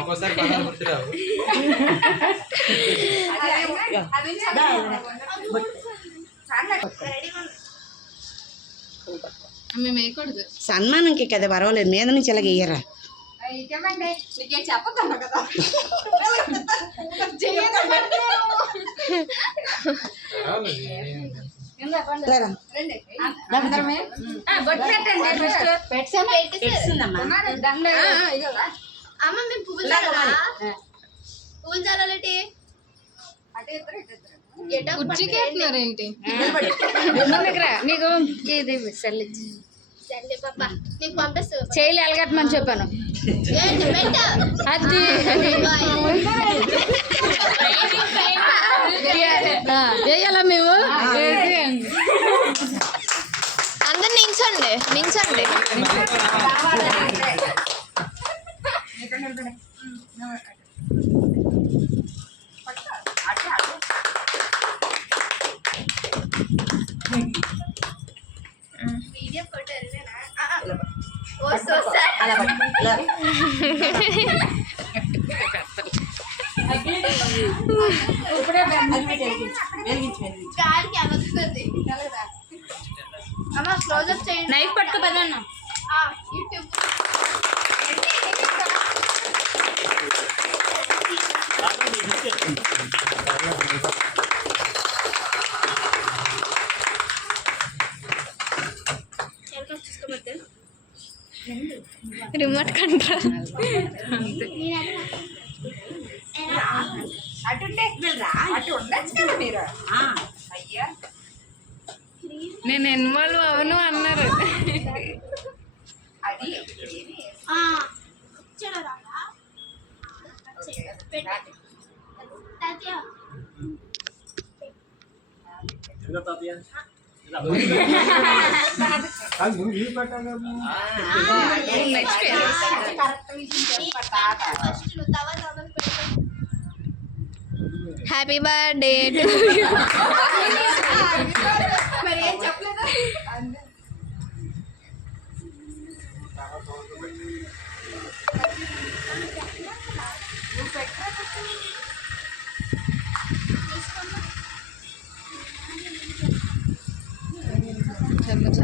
ఒక్కోసారి గుర్తురావు. సన్మానంకి కదా పర్వాలేదు, మీద నుంచి ఇలా గెయ్యరా. కుర్చీకేంటి నీకు ఇది చేయలు ఎలగట్టమని చెప్పాను. అది వేయాలా మేము? అందరు నించండి నించండి. నైఫ్ పట్టుకు పదన్న. రిమోట్ కంట్రోల్ నేను ఇన్వాల్వ్ అవను అన్నారు. Happy birthday to you. చెమ్మ